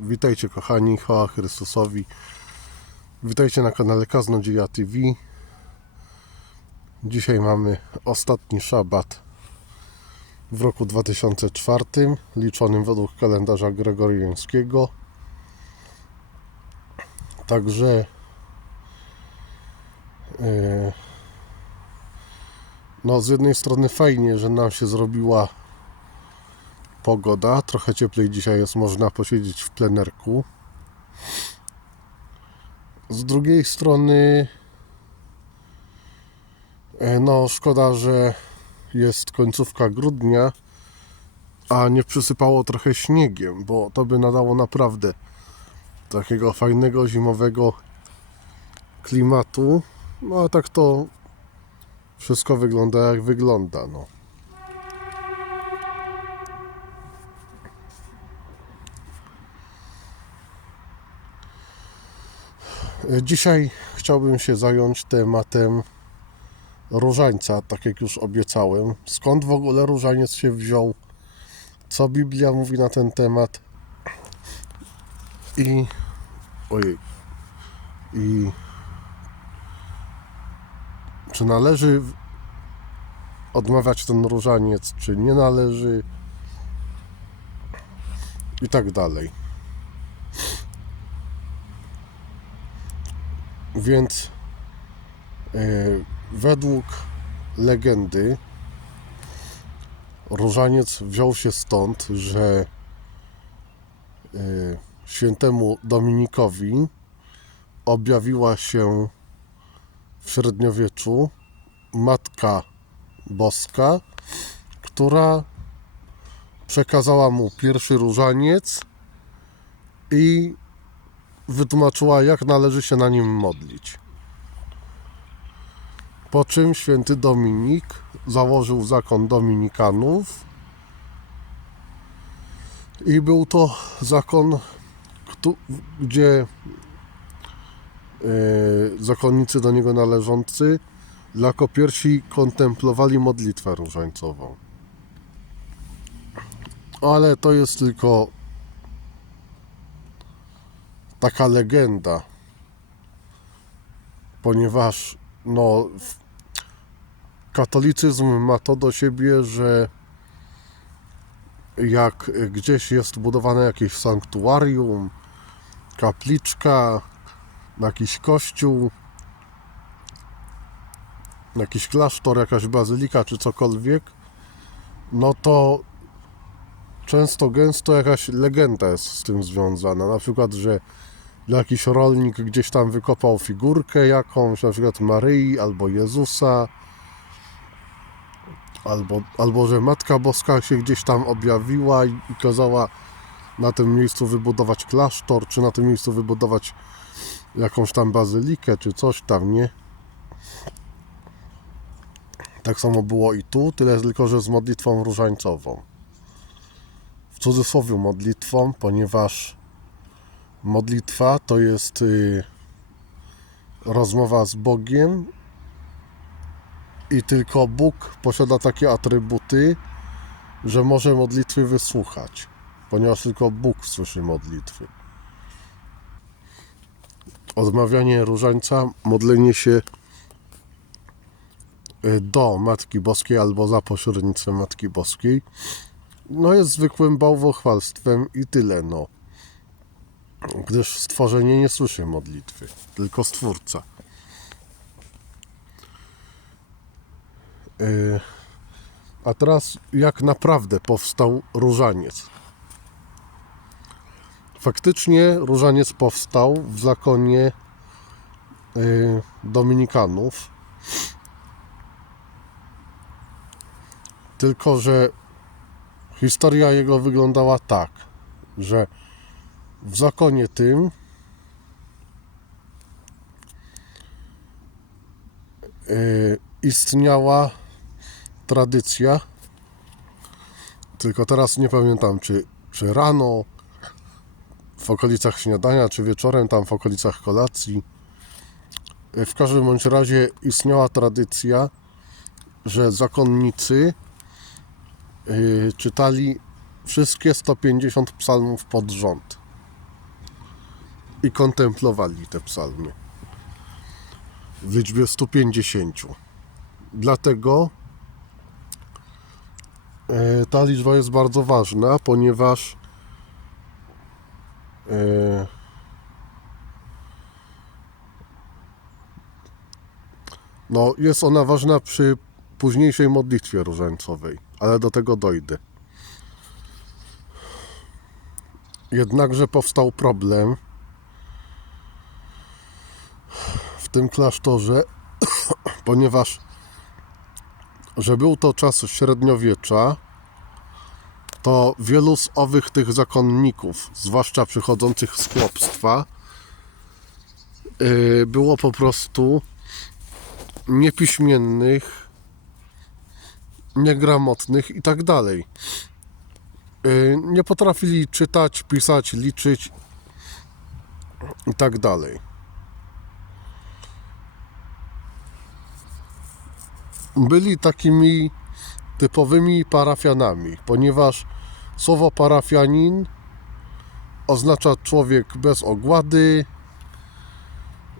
Witajcie kochani, chwała Chrystusowi. Witajcie na kanale Kaznodzieja TV. Dzisiaj mamy ostatni szabat w roku 2004, liczonym według kalendarza gregoriańskiego. Także e, no z jednej strony fajnie, że nam się zrobiła pogoda. Trochę cieplej dzisiaj jest, można posiedzieć w plenerku. Z drugiej strony, e, no szkoda, że jest końcówka grudnia, a nie przysypało trochę śniegiem, bo to by nadało naprawdę takiego fajnego zimowego klimatu. No a tak to wszystko wygląda jak wygląda. No. Dzisiaj chciałbym się zająć tematem różańca, tak jak już obiecałem. Skąd w ogóle różaniec się wziął? Co Biblia mówi na ten temat? I. Ojej. I. Czy należy odmawiać ten różaniec, czy nie należy? I tak dalej. Więc e, według legendy różaniec wziął się stąd, że e, świętemu Dominikowi objawiła się w średniowieczu Matka Boska, która przekazała mu pierwszy różaniec i wytłumaczyła, jak należy się na nim modlić. Po czym święty Dominik założył zakon Dominikanów i był to zakon, gdzie e, zakonnicy do niego należący jako pierwsi kontemplowali modlitwę różańcową. Ale to jest tylko taka legenda, ponieważ no, katolicyzm ma to do siebie, że jak gdzieś jest budowane jakieś sanktuarium, kapliczka, jakiś kościół, jakiś klasztor, jakaś bazylika czy cokolwiek, no to często gęsto jakaś legenda jest z tym związana. Na przykład, że jakiś rolnik gdzieś tam wykopał figurkę jakąś, na przykład Maryi albo Jezusa, albo, albo że Matka Boska się gdzieś tam objawiła i, i kazała na tym miejscu wybudować klasztor, czy na tym miejscu wybudować jakąś tam bazylikę, czy coś tam, nie? Tak samo było i tu, tyle tylko, że z modlitwą różańcową. W cudzysłowie modlitwą, ponieważ modlitwa to jest y, rozmowa z Bogiem i tylko Bóg posiada takie atrybuty, że może modlitwy wysłuchać, ponieważ tylko Bóg słyszy modlitwy. Odmawianie różańca, modlenie się y, do Matki Boskiej albo za pośrednictwem Matki Boskiej, no jest zwykłym bałwochwalstwem i tyle, no gdyż stworzenie nie słyszy modlitwy, tylko stwórca. Yy, A teraz, jak naprawdę powstał różaniec? Faktycznie różaniec powstał w zakonie yy, Dominikanów. Tylko, że historia jego wyglądała tak, że w zakonie tym y, istniała tradycja, tylko teraz nie pamiętam, czy, czy rano, w okolicach śniadania, czy wieczorem, tam w okolicach kolacji. Y, W każdym bądź razie istniała tradycja, że zakonnicy y, czytali wszystkie 150 psalmów pod rząd. I kontemplowali te psalmy w liczbie 150. Dlatego e, ta liczba jest bardzo ważna, ponieważ e, no, jest ona ważna przy późniejszej modlitwie różańcowej, ale do tego dojdę. Jednakże powstał problem w tym klasztorze, ponieważ że był to czas średniowiecza, to wielu z owych tych zakonników, zwłaszcza przychodzących z chłopstwa, yy, było po prostu niepiśmiennych, niegramotnych i tak dalej. Yy, Nie potrafili czytać, pisać, liczyć i tak dalej. Byli takimi typowymi parafianami, ponieważ słowo parafianin oznacza człowiek bez ogłady,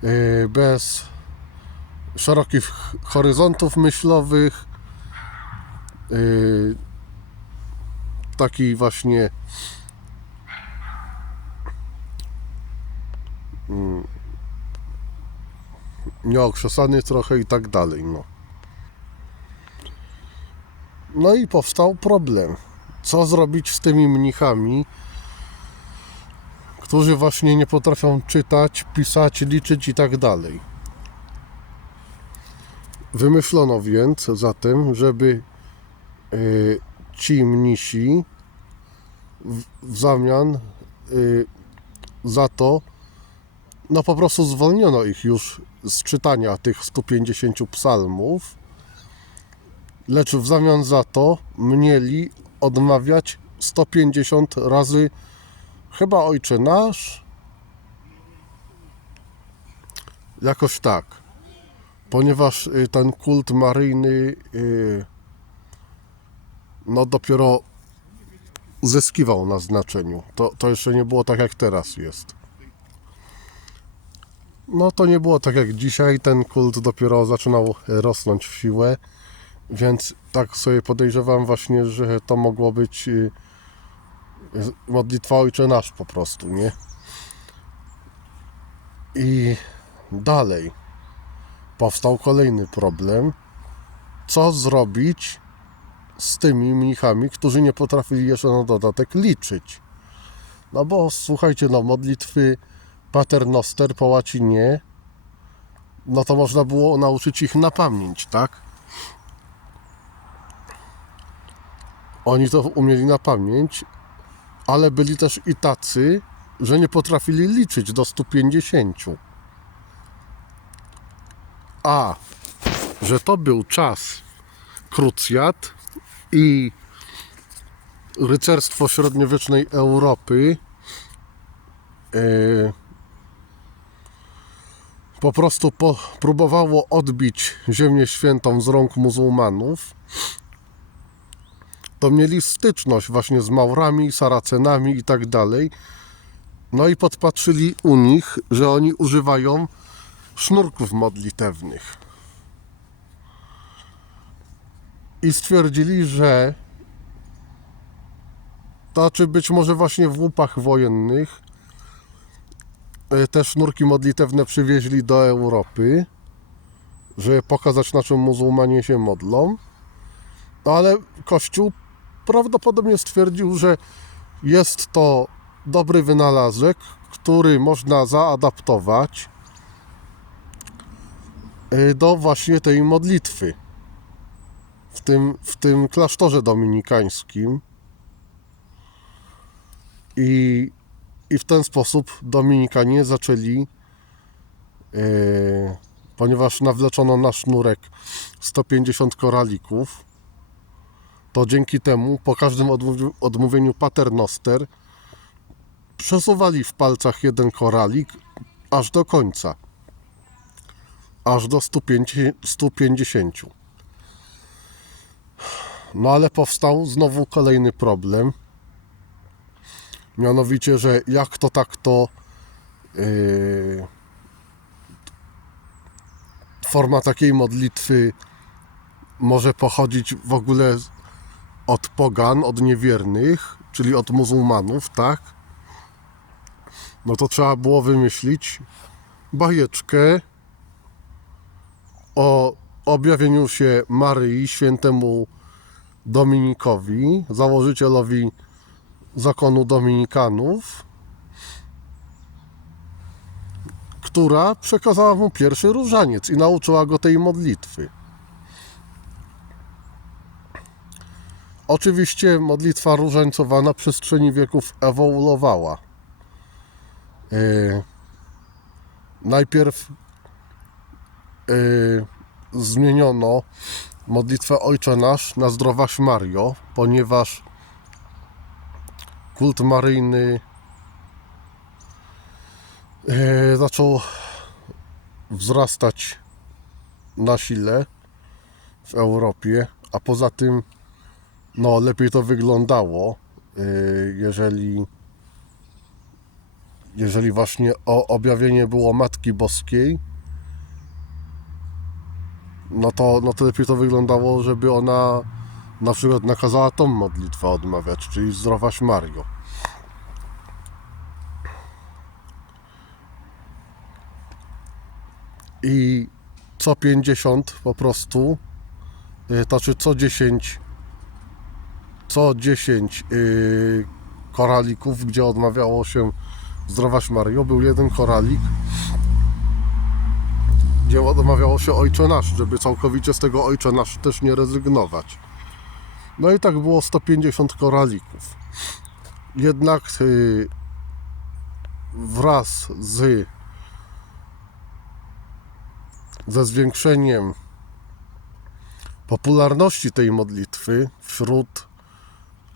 yy, bez szerokich horyzontów myślowych, yy, taki właśnie mm, nieokrzesany trochę i tak dalej, no. No i powstał problem. Co zrobić z tymi mnichami, którzy właśnie nie potrafią czytać, pisać, liczyć i tak dalej. Wymyślono więc zatem, żeby y, ci mnisi w, w zamian y, za to, no po prostu zwolniono ich już z czytania tych 150 psalmów, lecz w zamian za to mieli odmawiać 150 razy chyba Ojcze Nasz, jakoś tak, ponieważ y, ten kult maryjny y, no dopiero zyskiwał na znaczeniu. To, to jeszcze nie było tak jak teraz jest. No to nie było tak jak dzisiaj, ten kult dopiero zaczynał rosnąć w siłę, więc tak sobie podejrzewam właśnie, że to mogło być y, modlitwa Ojcze Nasz po prostu, nie? I dalej powstał kolejny problem. Co zrobić z tymi mnichami, którzy nie potrafili jeszcze na dodatek liczyć? No bo słuchajcie, no modlitwy paternoster po łacinie, no to można było nauczyć ich na pamięć, tak? Oni to umieli na pamięć, ale byli też i tacy, że nie potrafili liczyć do 150. A że to był czas krucjat i rycerstwo średniowiecznej Europy e, po prostu po, próbowało odbić Ziemię Świętą z rąk muzułmanów, to mieli styczność właśnie z Maurami, Saracenami i tak dalej. No i podpatrzyli u nich, że oni używają sznurków modlitewnych. I stwierdzili, że to znaczy być może właśnie w łupach wojennych e, te sznurki modlitewne przywieźli do Europy, żeby pokazać na czym muzułmanie się modlą. No ale Kościół prawdopodobnie stwierdził, że jest to dobry wynalazek, który można zaadaptować y, do właśnie tej modlitwy w tym, w tym klasztorze dominikańskim. I, I w ten sposób Dominikanie zaczęli, yy, ponieważ nawleczono na sznurek 150 koralików, to dzięki temu po każdym odmówi- odmówieniu paternoster przesuwali w palcach jeden koralik aż do końca. Aż do 150. 150. No ale powstał znowu kolejny problem. Mianowicie, że jak to tak to Yy, forma takiej modlitwy może pochodzić w ogóle od pogan, od niewiernych, czyli od muzułmanów, tak? No to trzeba było wymyślić bajeczkę o objawieniu się Maryi świętemu Dominikowi, założycielowi zakonu Dominikanów, która przekazała mu pierwszy różaniec i nauczyła go tej modlitwy. Oczywiście modlitwa różańcowa na przestrzeni wieków ewoluowała. Yy, najpierw yy, zmieniono modlitwę Ojcze Nasz na Zdrowaś Mario, ponieważ kult maryjny yy, zaczął wzrastać na sile w Europie, a poza tym no lepiej to wyglądało, yy, jeżeli jeżeli właśnie o objawienie było Matki Boskiej, no to, no to lepiej to wyglądało, żeby ona na przykład nakazała tą modlitwę odmawiać, czyli zdrowaś Mario. I co 50 po prostu, yy, to czy co 10 co 10 yy, koralików, gdzie odmawiało się zdrowaś Mario, był jeden koralik, gdzie odmawiało się Ojcze Nasz, żeby całkowicie z tego Ojcze Nasz też nie rezygnować. No i tak było 150 koralików. Jednak yy, wraz z ze zwiększeniem popularności tej modlitwy wśród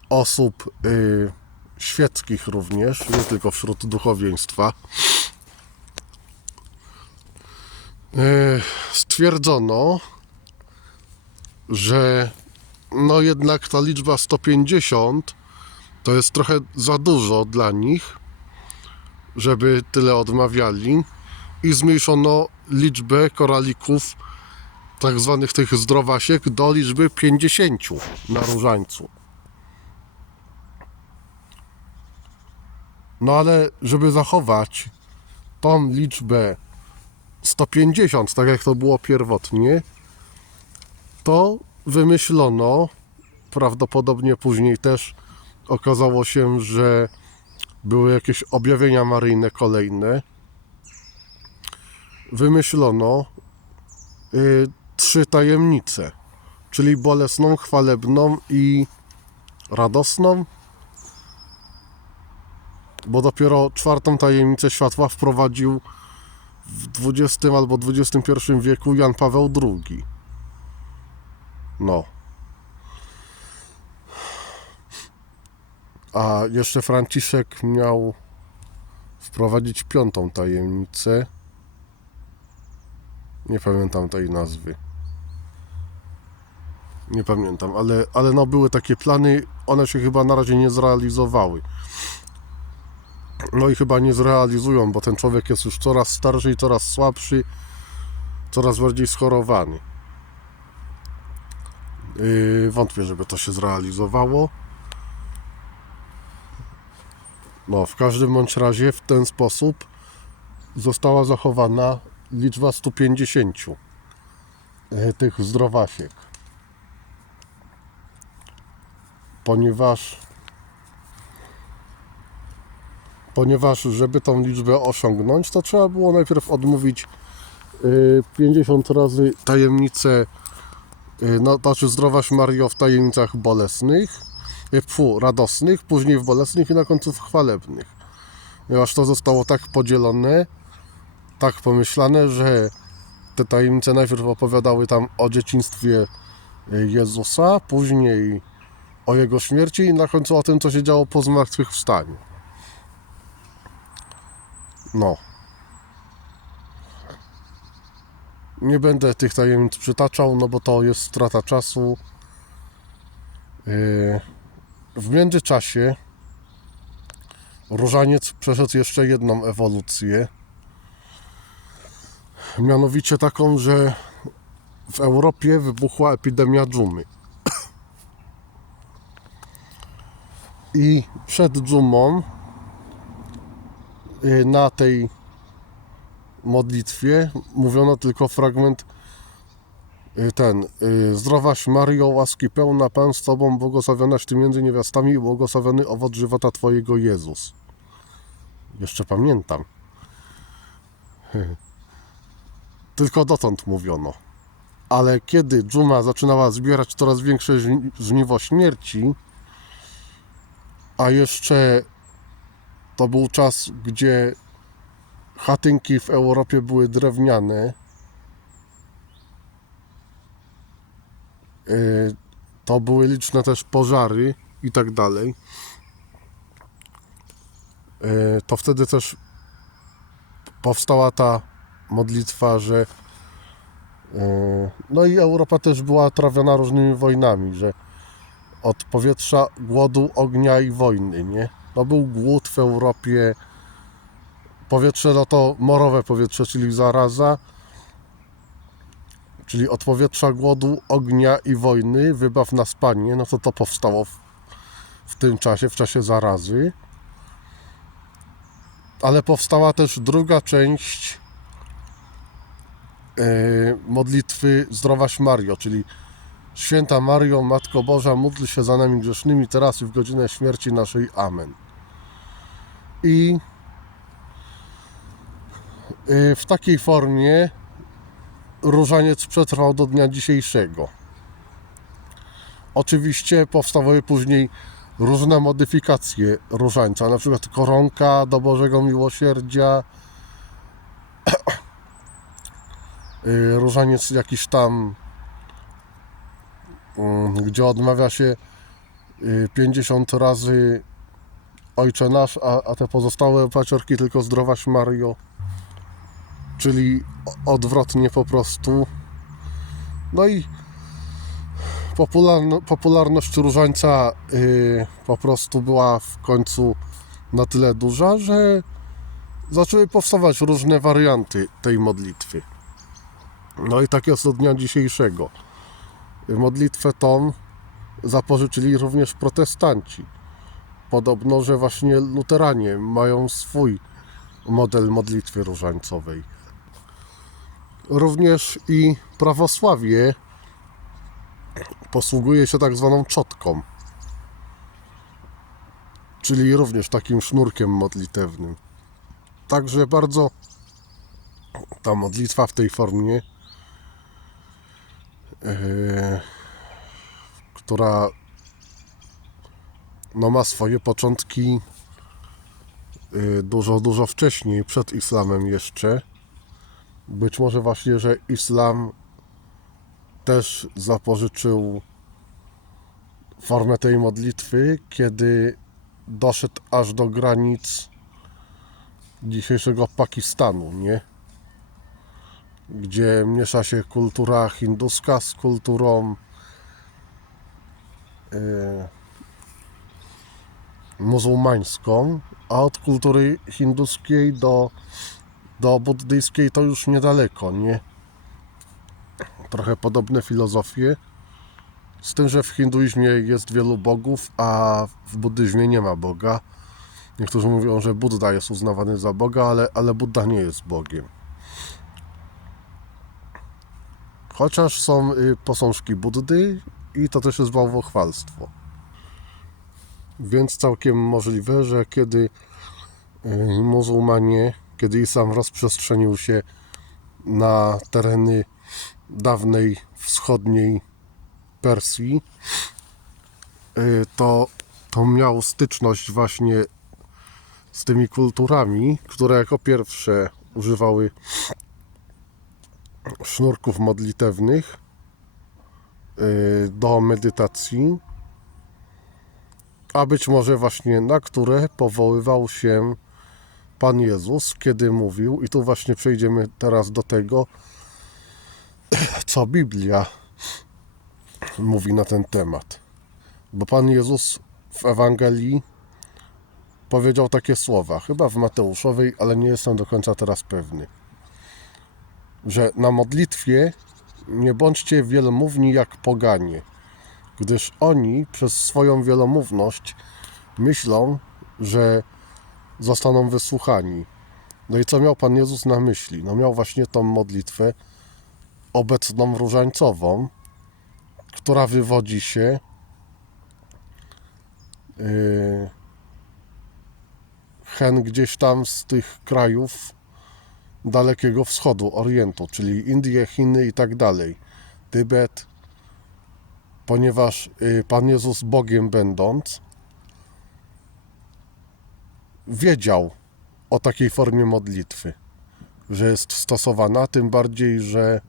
osób y, świeckich również, nie tylko wśród duchowieństwa, y, stwierdzono, że no jednak ta liczba 150 to jest trochę za dużo dla nich, żeby tyle odmawiali i zmniejszono liczbę koralików tak zwanych tych zdrowasiek do liczby 50 na różańcu. No ale żeby zachować tą liczbę 150, tak jak to było pierwotnie, to wymyślono, prawdopodobnie później też okazało się, że były jakieś objawienia maryjne kolejne. Wymyślono y, trzy tajemnice, czyli bolesną, chwalebną i radosną bo dopiero czwartą tajemnicę światła wprowadził w XX albo XXI wieku Jan Paweł II. No. A jeszcze Franciszek miał wprowadzić piątą tajemnicę. Nie pamiętam tej nazwy. Nie pamiętam, ale, ale no były takie plany, one się chyba na razie nie zrealizowały. No i chyba nie zrealizują, bo ten człowiek jest już coraz starszy i coraz słabszy, coraz bardziej schorowany. Yy, wątpię, żeby to się zrealizowało. No, w każdym bądź razie w ten sposób została zachowana liczba 150 yy, tych zdrowasiek. Ponieważ ponieważ żeby tą liczbę osiągnąć, to trzeba było najpierw odmówić y, 50 razy tajemnicę, y, no, znaczy zdrowaś Mario w tajemnicach bolesnych, y, fu, radosnych, później w bolesnych i na końcu w chwalebnych. Ponieważ to zostało tak podzielone, tak pomyślane, że te tajemnice najpierw opowiadały tam o dzieciństwie y, Jezusa, później o jego śmierci i na końcu o tym, co się działo po zmartwychwstaniu. No. Nie będę tych tajemnic przytaczał, no bo to jest strata czasu. Yy, W międzyczasie różaniec przeszedł jeszcze jedną ewolucję. Mianowicie taką, że w Europie wybuchła epidemia dżumy. I przed dżumą na tej modlitwie mówiono tylko fragment y, ten y, Zdrowaś Mario, łaski pełna Pan z Tobą, błogosławionaś Ty między niewiastami i błogosławiony owoc żywota Twojego Jezus. Jeszcze pamiętam. Tylko dotąd mówiono. Ale kiedy dżuma zaczynała zbierać coraz większe żni- żniwo śmierci, a jeszcze to był czas, gdzie chatynki w Europie były drewniane, y, to były liczne też pożary i tak dalej, y, to wtedy też powstała ta modlitwa, że y, no i Europa też była trawiona różnymi wojnami, że od powietrza, głodu, ognia i wojny, nie? No był głód w Europie, powietrze no to morowe powietrze, czyli zaraza, czyli od powietrza, głodu, ognia i wojny, wybaw na spanie, no to to powstało w, w tym czasie, w czasie zarazy. Ale powstała też druga część e, modlitwy Zdrowaś Mario, czyli Święta Mario, Matko Boża, módl się za nami grzesznymi teraz i w godzinę śmierci naszej. Amen. I y, w takiej formie różaniec przetrwał do dnia dzisiejszego. Oczywiście powstawały później różne modyfikacje różańca, na przykład koronka do Bożego Miłosierdzia, y, różaniec jakiś tam mm, gdzie odmawia się y, 50 razy Ojcze Nasz, a, a te pozostałe paciorki tylko Zdrowaś Mario, czyli odwrotnie po prostu. No i popularno, popularność różańca y, po prostu była w końcu na tyle duża, że zaczęły powstawać różne warianty tej modlitwy. No i tak jest do dnia dzisiejszego modlitwę tą zapożyczyli również protestanci. Podobno, że właśnie luteranie mają swój model modlitwy różańcowej. Również i prawosławie posługuje się tak zwaną czotką, czyli również takim sznurkiem modlitewnym. Także bardzo ta modlitwa w tej formie e, która no, ma swoje początki e, dużo, dużo wcześniej, przed islamem jeszcze. Być może właśnie, że islam też zapożyczył formę tej modlitwy, kiedy doszedł aż do granic dzisiejszego Pakistanu, nie? gdzie miesza się kultura hinduska z kulturą e, muzułmańską, a od kultury hinduskiej do, do buddyjskiej to już niedaleko, nie? Trochę podobne filozofie, z tym, że w hinduizmie jest wielu bogów, a w buddyzmie nie ma Boga. Niektórzy mówią, że Buddha jest uznawany za Boga, ale, ale Buddha nie jest Bogiem. Chociaż są y, posążki Buddy i to też jest bałwochwalstwo. Więc całkiem możliwe, że kiedy y, muzułmanie, kiedy islam rozprzestrzenił się na tereny dawnej wschodniej Persji, y, to, to miał styczność właśnie z tymi kulturami, które jako pierwsze używały sznurków modlitewnych y, do medytacji, a być może właśnie na które powoływał się Pan Jezus, kiedy mówił, i tu właśnie przejdziemy teraz do tego, co Biblia mówi na ten temat. Bo Pan Jezus w Ewangelii powiedział takie słowa, chyba w Mateuszowej, ale nie jestem do końca teraz pewny, że na modlitwie nie bądźcie wielomówni jak poganie, gdyż oni przez swoją wielomówność myślą, że zostaną wysłuchani. No i co miał Pan Jezus na myśli? No miał właśnie tą modlitwę obecną różańcową, która wywodzi się yy, hen gdzieś tam z tych krajów Dalekiego Wschodu, Orientu, czyli Indie, Chiny i tak dalej, Tybet, ponieważ yy, Pan Jezus Bogiem będąc, wiedział o takiej formie modlitwy, że jest stosowana, tym bardziej, że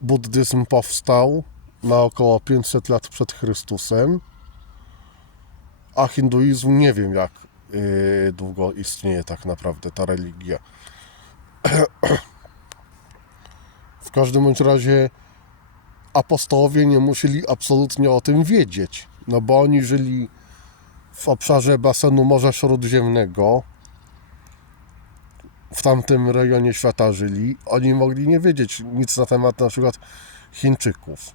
buddyzm powstał na około 500 lat przed Chrystusem, a hinduizm nie wiem jak yy, długo istnieje tak naprawdę ta religia. W każdym bądź razie apostołowie nie musieli absolutnie o tym wiedzieć, no bo oni żyli w obszarze basenu Morza Śródziemnego, w tamtym rejonie świata żyli, oni mogli nie wiedzieć nic na temat na przykład Chińczyków.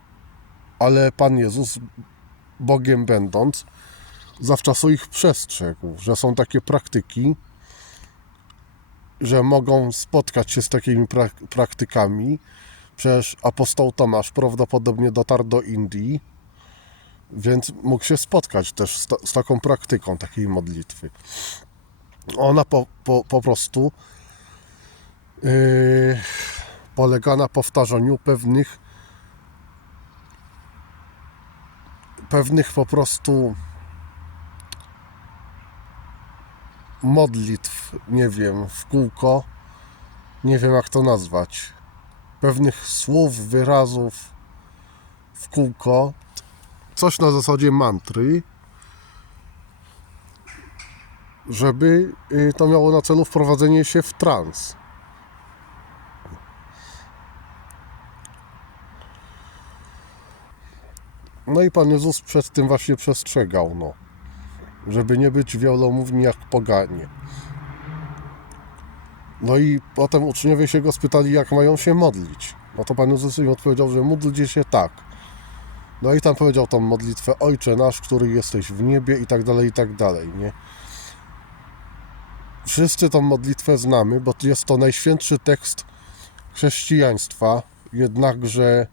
Ale Pan Jezus, Bogiem będąc, zawczasu ich przestrzegł, że są takie praktyki, że mogą spotkać się z takimi prak- praktykami. Przecież apostoł Tomasz prawdopodobnie dotarł do Indii, więc mógł się spotkać też z, ta- z taką praktyką takiej modlitwy. Ona po, po, po prostu yy, polega na powtarzaniu pewnych pewnych po prostu modlitw, nie wiem, w kółko, nie wiem jak to nazwać, pewnych słów, wyrazów w kółko, coś na zasadzie mantry, żeby y, to miało na celu wprowadzenie się w trans. No i Pan Jezus przed tym właśnie przestrzegał, no, żeby nie być wielomówni jak poganie. No i potem uczniowie się go spytali, jak mają się modlić. No to Pan Jezus im odpowiedział, że módlcie się tak. No i tam powiedział tą modlitwę Ojcze nasz, który jesteś w niebie i tak dalej, i tak dalej, nie? Wszyscy tą modlitwę znamy, bo jest to najświętszy tekst chrześcijaństwa, jednakże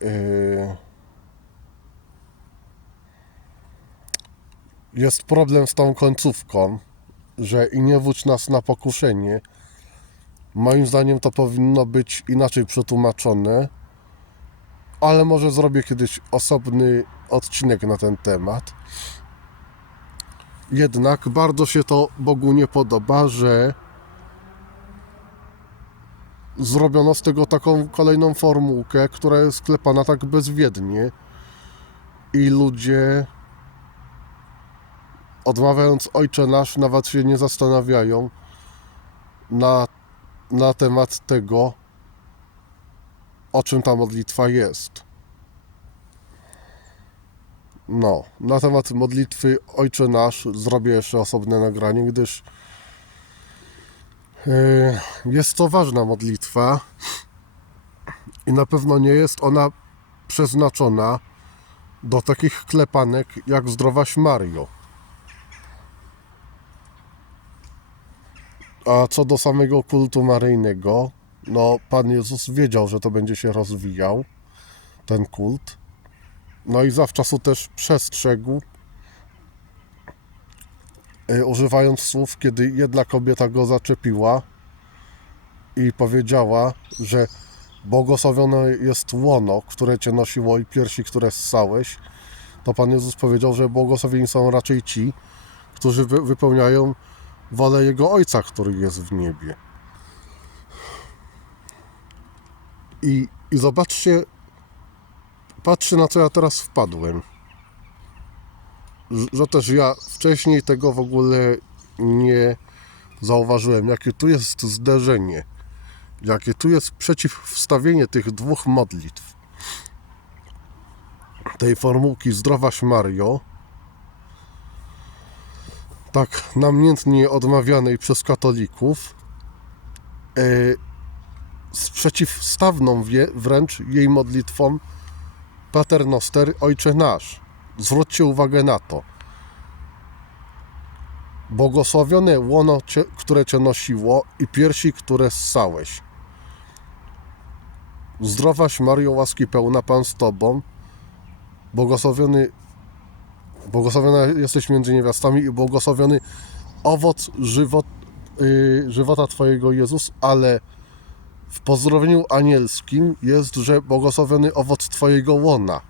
yy, jest problem z tą końcówką, że i nie wódź nas na pokuszenie. Moim zdaniem to powinno być inaczej przetłumaczone, ale może zrobię kiedyś osobny odcinek na ten temat. Jednak bardzo się to Bogu nie podoba, że zrobiono z tego taką kolejną formułkę, która jest sklepana tak bezwiednie i ludzie odmawiając Ojcze Nasz nawet się nie zastanawiają na, na temat tego, o czym ta modlitwa jest. No, na temat modlitwy Ojcze Nasz zrobię jeszcze osobne nagranie, gdyż yy, jest to ważna modlitwa i na pewno nie jest ona przeznaczona do takich klepanek jak Zdrowaś Mario. A co do samego kultu maryjnego, no Pan Jezus wiedział, że to będzie się rozwijał, ten kult. No i zawczasu też przestrzegł, y, używając słów, kiedy jedna kobieta go zaczepiła i powiedziała, że błogosławione jest łono, które cię nosiło i piersi, które ssałeś, to Pan Jezus powiedział, że błogosławieni są raczej ci, którzy wy- wypełniają wolę Jego Ojca, który jest w niebie. I, i zobaczcie, patrzcie na co ja teraz wpadłem. Że- też ja wcześniej tego w ogóle nie zauważyłem, jakie tu jest zderzenie, jakie tu jest przeciwstawienie tych dwóch modlitw. Tej formułki Zdrowaś Mario tak namiętnie odmawianej przez katolików, e, z przeciwstawną wręcz jej modlitwą Paternoster Ojcze Nasz. Zwróćcie uwagę na to. Błogosławione łono, które Cię nosiło i piersi, które ssałeś. Zdrowaś Mario, łaski pełna, Pan z Tobą. Błogosławiony, błogosławiona jesteś między niewiastami i błogosławiony owoc żywot, y, żywota Twojego Jezus, ale w pozdrowieniu anielskim jest, że błogosławiony owoc Twojego łona.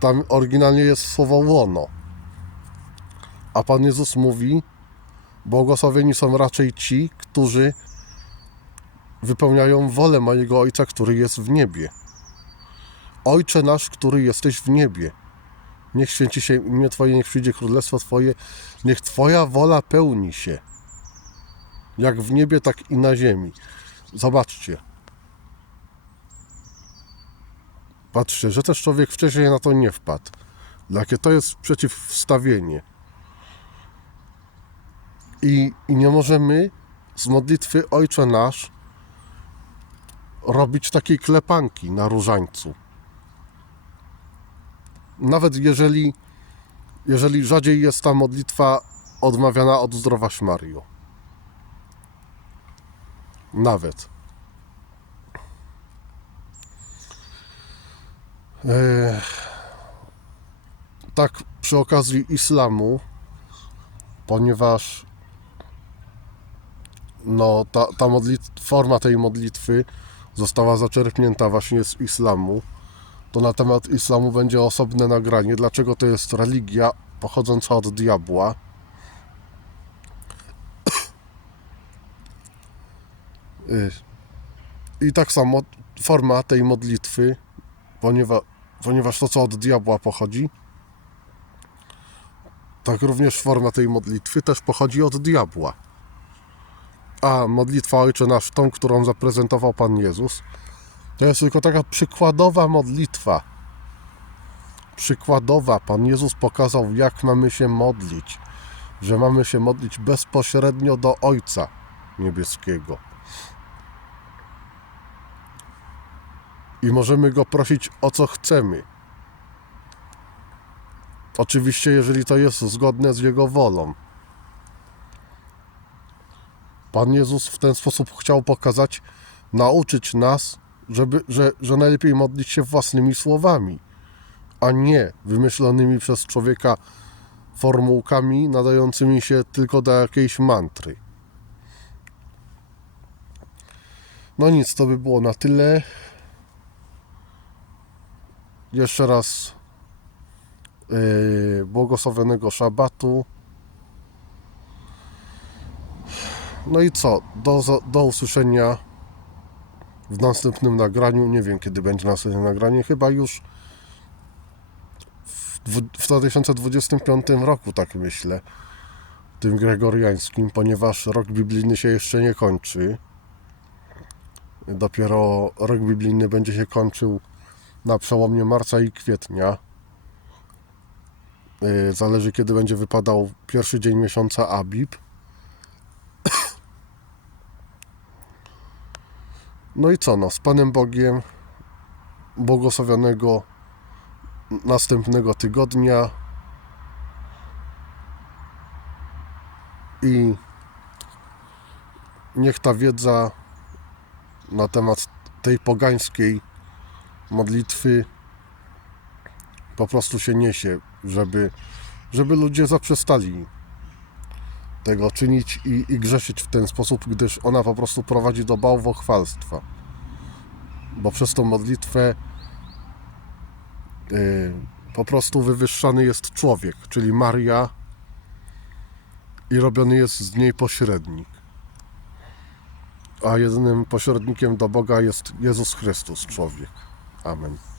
Tam oryginalnie jest słowo łono. A Pan Jezus mówi: Błogosławieni są raczej ci, którzy wypełniają wolę mojego Ojca, który jest w niebie. Ojcze nasz, który jesteś w niebie. Niech święci się imię Twoje, niech przyjdzie królestwo Twoje, niech Twoja wola pełni się. Jak w niebie, tak i na ziemi. Zobaczcie. Patrzcie, że też człowiek wcześniej na to nie wpadł. Jakie to jest przeciwstawienie. I, I nie możemy z modlitwy Ojcze Nasz robić takiej klepanki na różańcu. Nawet jeżeli, jeżeli rzadziej jest ta modlitwa odmawiana od zdrowaś Mario. Nawet. Tak przy okazji islamu, ponieważ no, ta, ta modlit- forma tej modlitwy została zaczerpnięta właśnie z islamu, to na temat islamu będzie osobne nagranie, dlaczego to jest religia pochodząca od diabła. Y, I tak samo forma tej modlitwy, ponieważ, ponieważ to co od diabła pochodzi, tak również forma tej modlitwy też pochodzi od diabła. A modlitwa Ojcze Nasz, tą, którą zaprezentował Pan Jezus, to jest tylko taka przykładowa modlitwa. Przykładowa. Pan Jezus pokazał, jak mamy się modlić. Że mamy się modlić bezpośrednio do Ojca Niebieskiego. I możemy Go prosić o co chcemy. Oczywiście, jeżeli to jest zgodne z Jego wolą. Pan Jezus w ten sposób chciał pokazać, nauczyć nas, żeby, że, że najlepiej modlić się własnymi słowami, a nie wymyślonymi przez człowieka formułkami nadającymi się tylko do jakiejś mantry. No nic, to by było na tyle. Jeszcze raz yy, błogosławionego szabatu. No i co? Do, do usłyszenia w następnym nagraniu. Nie wiem, kiedy będzie następne nagranie. Chyba już w, dwu- w 2025 roku, tak myślę. Tym gregoriańskim, ponieważ rok biblijny się jeszcze nie kończy. Dopiero rok biblijny będzie się kończył na przełomie marca i kwietnia. Yy, Zależy, kiedy będzie wypadał pierwszy dzień miesiąca Abib. No i co, no, z Panem Bogiem, błogosławionego następnego tygodnia i niech ta wiedza na temat tej pogańskiej modlitwy po prostu się niesie, żeby, żeby ludzie zaprzestali tego czynić i, i grzeszyć w ten sposób, gdyż ona po prostu prowadzi do bałwochwalstwa. Bo przez tą modlitwę yy, po prostu wywyższany jest człowiek, czyli Maria i robiony jest z niej pośrednik. A jedynym pośrednikiem do Boga jest Jezus Chrystus, człowiek. Amen.